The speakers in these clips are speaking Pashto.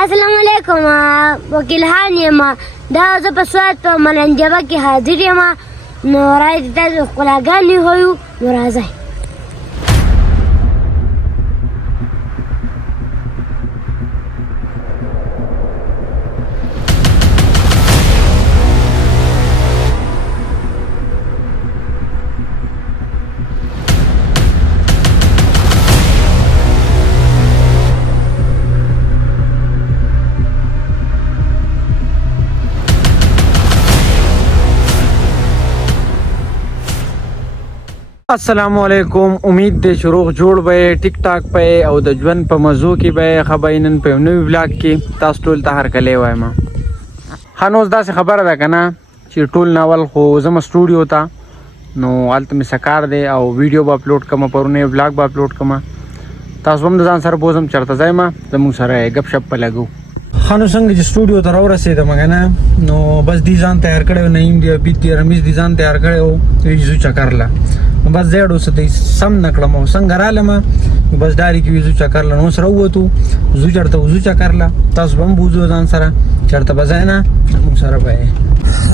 السلام علیکم وکیل خان یم دا زه په سوات په ملنجبه کې حاضر یم نو راځئ تاسو ښکلاګانې وښیو نو راځئ السلام علیکم امید دې شروع جوړ به ټیک ټاک په او د ژوند په موضوع کې به خبرینن په نوې ولاګ کې تاسو ټول ته هرکلی وایم هنوز داسې خبره ده کنه چې ټول ناول خو زما سټوډیو ته نو هلته مې سکار دی او ویډیو به اپلوډ کوم پرونه ولاګ به اپلوډ کوم تاسو هم د ځان سره بوزم چرته ځایم زموږ سره غپ شپ په لګو خانو څنګه چې سټوډیو ته راورسېدم کنه نو بس دې ځان تیار کړی نعیم دی بیت دی رمیز دې ځان تیار کړی وي زو چکر لا بس زیړو ستې سم نکړم او څنګه رالم بس داري کې وزو چکر لا نو سره وته زو چرته وزو چکر لا تاسو هم بوزو ځان سره چرته بځاینا موږ سره به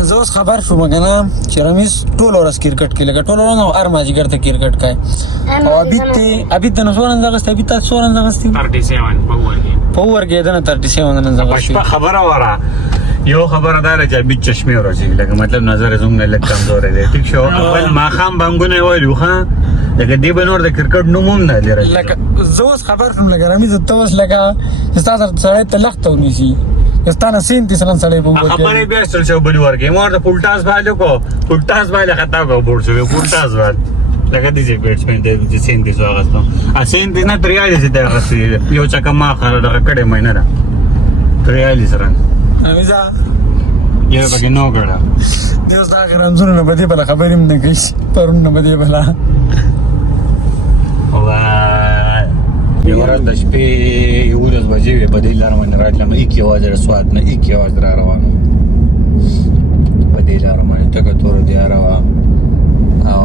زه اوس خبر شوم کنه چې رمیز ټول ورځ کرکټ کې لګا ټول ورځ هر ماجی ګرته کرکټ کوي او ابي ته نو سورن زغست ابي ته سورن زغست 37 پاور کې دنه 37 نن زغست خبره وره یو خبره ده چې ابي چشمه ورځي لکه مطلب نظر زوم نه لکه کمزور دی ټیک شو اول ما خام بنګونه وایو ها لکه دی بنور د کرکټ نوموم نه لري لکه زوس خبر کوم لکه رمیز ته وس لکه استاد سره ته لخت ونیسي استانه سین دي سلام سره بو خبره به سل شو بلی ورګي مور د پولټاس باندې کو پولټاس باندې خطا کو بورډ شو پولټاس باندې لکه دې بیټسمن د سین دي زوغستو ا سین دي نه تریالي دي غسي یو چکه ما خره د کډه مینه ده تریالي سره امیزا یو بګی نو ګړه دیو ستا ګرانځونه نه بده بل خبرې مې کوي پرون نه بده بل وای یو ورځ د شپې یو ورځ بجې په دې لار باندې راتلم یک یو ځل سواد نه یک یو ځل روانو په دې لار باندې ټکه تور دی روان او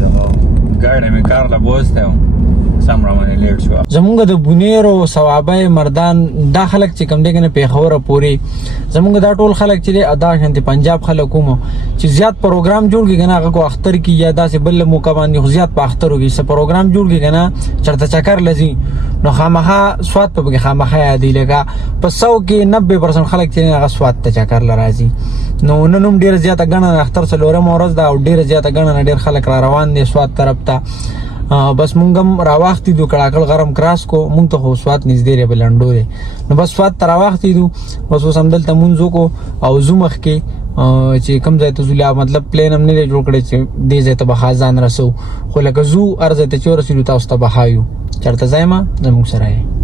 دا ګاډي مې کار لا بوسته سمرامنه لیټ شو زمونږ د بونیرو ثوابه مردان دا خلک چې کم دی کنه پیښور پوری زمونږ دا ټول خلک چې ادا شانتي پنجاب خلک کوم چې زیات پروګرام جوړ کی کنه هغه کو اختر کی یا داسې بل موقع باندې زیات په اخترو کې څه پروګرام جوړ کی کنه چرته چکر لذي نو خامخا سواد په خامخا یادی لګا په 100 کې 90% خلک چې هغه سواد ته چکر لراځي نو نن ډیر زیات غنه اختر سلوره مورز دا ډیر زیات غنه ډیر خلک را روان دي سواد طرف ته بس مونږ هم راوختي دو کړهکل غرم کراس کو مونږ ته خو سواد نږدې ری بلندو دي نو بس سواد تر راوختي دو بس وسم دلته مونږ کو او زومخ کې چې کم ځای ته زولا مطلب پلان هم نه جوړ کړی چې دې ځای ته بخازان رسو خو لکه زو ارزه ته چور رسول تاسو ته بخایو چرته ځایما زموږ سره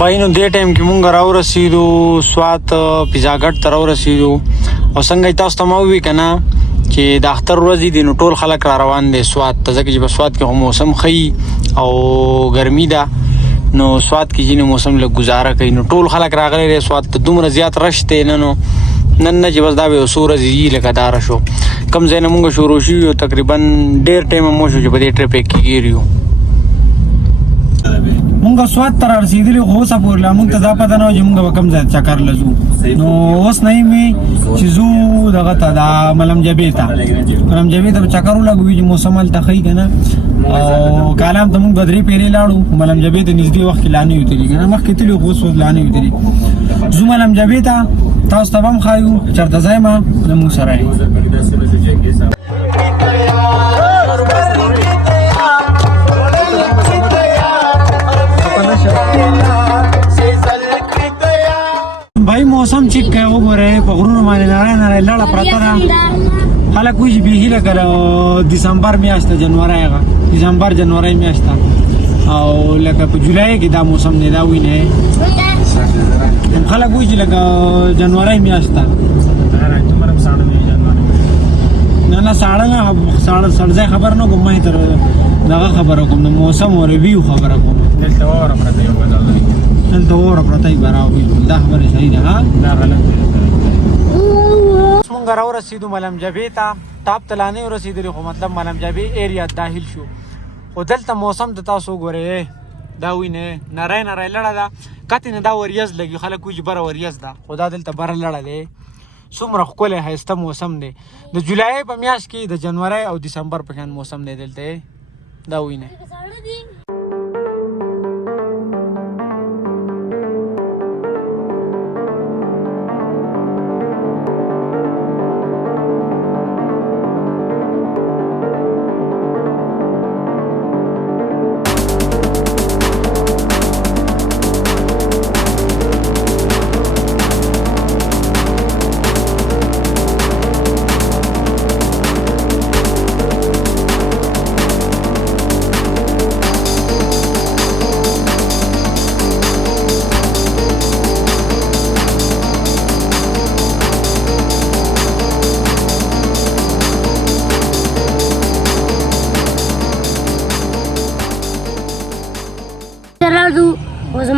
بای نو دې ټایم کې مونږ راو رسیدو سوات پیزا ګټ تر رسیدو او څنګه تاسو ته مو وی کنه چې د اختر ورځې دي نو ټول خلک را روان دي سوات ته ځکه چې په سوات کې موسم خي او ګرمي ده نو سوات کې چې موسم له گزاره کوي نو ټول خلک راغلي دي سوات ته دومره زیات رشته نن چې بس دا به سورج یې لکه دار شو کم ځای مونږ شروع شو تقریبا ډیر ټایم مو شو چې په دې ټریپ کې کیریو مونږ سوات تر رسیدلی خو سپور لا مونږ ته دا پته نه و چې مونږ به کوم ځای چکر لزو نو اوس نه می چې زو دغه ته دا ملم جبې ته چکر ولګوي چې موسم هلته ښه کنه او کالام ته مونږ بدري پیرې لاړو ملم جبې ته نږدې وخت کې لانې وتلي کنه مخکې تلو خو اوس لانې وتلي زو ملم جبې ته تاسو ته هم ښایو چېرته ځایما زموږ سره भाई मौसम चेक क्या हो रहा है पकड़ों माने नारायण लड़ा पड़ता था हालांकि कुछ भी ही लगा दिसंबर में आस्ता जनवरी आएगा जनवरी में आस्ता और लगा जुलाई की दा मौसम ने दा हुई ने हालांकि कुछ लगा जनवरी में आस्ता ना साढ़े खबर ना को मैं तर दगा खबर को मौसम और रिव्यू खबर को तो और पता ही बराबर دا خبره صحیح ده ها دا غلط ده مونږ راورسېدو ملم جبې ته ټاپ ته لا نه ورسېدلي خو مطلب ملم جبې ایریا داخل شو خو دلته موسم د تاسو وګورئ دا وینئ نری نری لړه ده کتې نه دا وریځ لګي خلک وایي چې بره وریځ ده خو دا دلته بره لړه دی څومره ښکلی ښایسته موسم دی د جولای په میاشت کې د جنورۍ او دسمبر په شان موسم دی دلته دا وینئ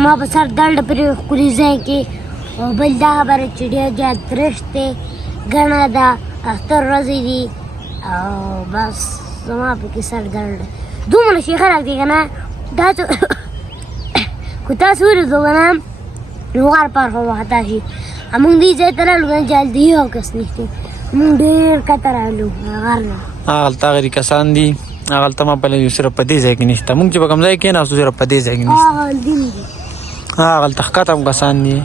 زما په سر درد پرې ښکلي ځای کې او بل دا خبره چې ډېر زیات ترش دی ګڼه ده اختر ورځې دي او بس زما پکې سر درد دی دومره شي خلک دی که نه دا خو تاسو ولیدو که نه نو غار پار خو وخته شي موږ دې ځای ته رالو که نه جلدي یو کس نشته موږ ډېر کته رالو غر نه هغلته غري کسان دي هغلته ما پهله صرف په دې ځای کې نشته موږ چې په کوم ځای کېناستو صرف په دې ځای کې نشته هغلته ښکته هم کسان دي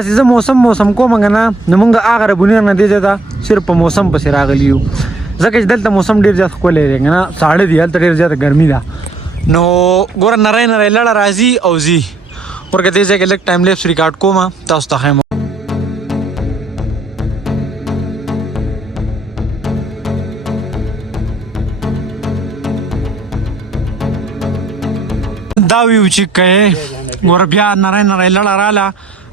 راځي زه موسم کوم که نه نو موږ هغه ربونیر نه دې ځای ته صرف په موسم پسې راغلي یو ځکه چې دلته موسم ډېر زیات ښکلی دی که نه ساړه دي هلته ډېر زیاته ګرمي ده نو ګوره نری نری لړه راځي او ځي ورکه دې ځای کې لږ ټایم لیپس ریکارډ کوم تاسو ته ښیم دا ویو چې کوې ګوره بیا نری نری لړه راله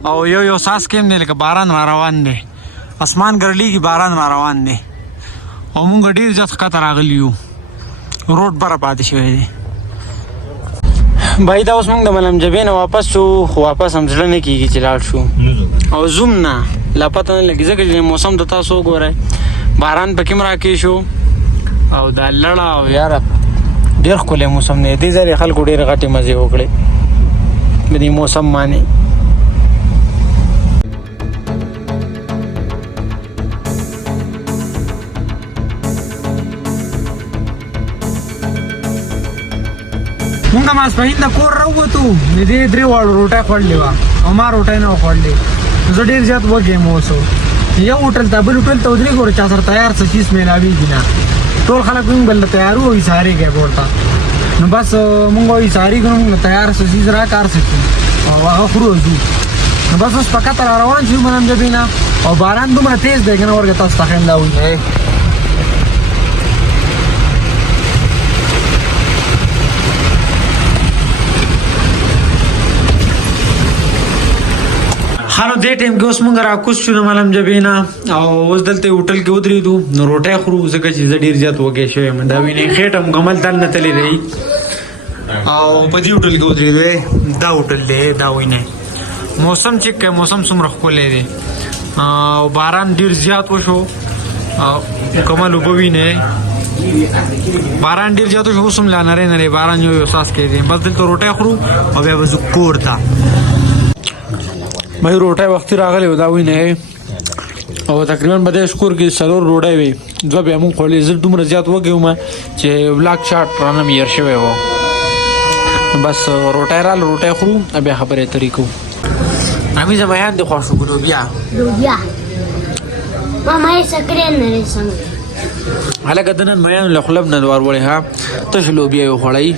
او یو ساس کې هم دی لکه باران را روان دی اسمان ګرلیږي باران را روان دی او مونږ ډېر زیات ښکته راغلي یو روډ بره پاتې شوی دی بھائی دا اوس مونږ د ملم جبې نه واپس شو خو واپس هم زړه نه کېږي چې لاړ شو او زوم نه لا پته نه لګي ځکه چې موسم د تاسو وګورئ باران پکې هم راکې شو او دا لړه او یاره ډېر ښکلی موسم دی دې ځای خلکو ډېرې غټې مزې وکړې په دې موسم باندې مونږ ماسپښین د کور راووتو د دې درې واړو روټۍ خوړلې وه او ما روټۍ نه وه خوړلې زه ډېر زیات وږی یم اوس یو هوټل ته بل هوټل ته ودرېږو چا سره تیار څه چیز میلاوېږي نه ټول خلک مونږ بل له تیار وو ایسارېږی کور ته نو بس مونږ وایو ایسارېږو نو مونږ تیار څه چیز راکړه هر څه کړو او هغه خورو ځو نو بس اوس په کته را روان شو ملم جبې نه او باران دومره تیز دی که نه ورکه تاسو ته ښیم دا وایي خانو دې ټایم کې اوس مونږ راکوز شو د ملم جبې نه او اوس دلته هوټل کې ودرېدو نو روټۍ خورو ځکه چې زه ډېر زیات وږی شوی یم دا وینئ خېټه مکمل تل نه تللی دی او په دې هوټل کې ودرېدو دا هوټل دی دا وینئ موسم چیک کوي موسم څومره ښکلی دی او باران ډېر زیات وشو او مکمل اوبه وینئ باران ډېر زیات وشو اوس هم لا نری نری باران یو څاڅکی دی بس دلته روټۍ خورو او بیا به ځو کور ته مې روټۍ وختي راغلی و دا وینئ او تقریبا په دې سکور کې 4 روټۍ وې 2 بیا مونږ خوړلې زه دومره زیات وږی وم چې بلاک شاټ رانه مې هېر شوی و بس روټۍ راله روټۍ خورو بیا خبرې اترې کوو हामी زمایان دې خوښ وکړو بیا ماما یې سکرین نه رسم هلکه د نن میان له خلب نه دوار وړی ها تش لوبیا یې وخوړی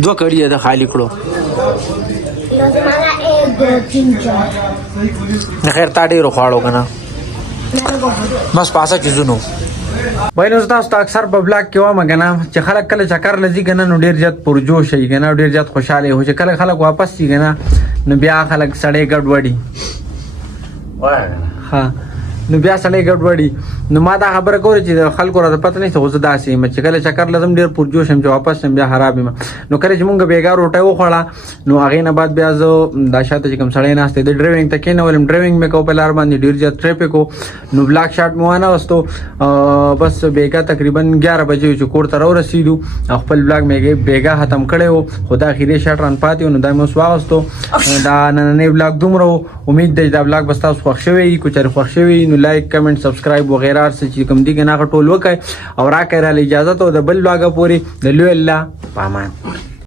2 کړي د خالی کړو Los manda 1, 2, 3, 4. خیر تا ډېر خواړو که نه بس پاسه چیزونو وای نو تاسو ته اکثر په بلاک کې وایم که نه چې خلک کله چکر له ځي که نه نو ډېر زیات پرجوش وي که نه ډېر زیات خوشحاله وي چې کله خلک واپس شي که نه نو بیا خلک سړی ګډوډي ها نو بیا سړی ګډوډي نو ما دا خبره کوله چې د خلکو راته پته نشته خو زه داسې یم چې کله چکر لازم ډېر پرجوش یم چې واپس شم بیا خراب یم نو کله چې مونږ بېګا روټۍ وخوړه نو هغې نه بعد بیا زه دا شاته چې کوم سړی ناست دی د ډرایوینګ ته کېنولم ډرایوینګ مې کوه په لار باندې ډېر زیات ټریفک و نو بلاک شاټ مې وانه وستو بس بېګا تقریبا 11 بجې چې کور ته راورسېدو او خپل بلاګ مې بېګا ختم کړی و خو دا اخري شاټ ران پاتې و نو دا مې اوس واغستو دا نننی بلاګ دومره و امید دی دا بلاګ به ستاسو خوښ شوی وي که چېرې خوښ شوی نو لایک کمنټ سبسکرایب وغیره هر څه چې کوم دي که نه هغه ټول وکړئ او راکړئ راله اجازت او د بل بلاګه پورې د لوی الله په امان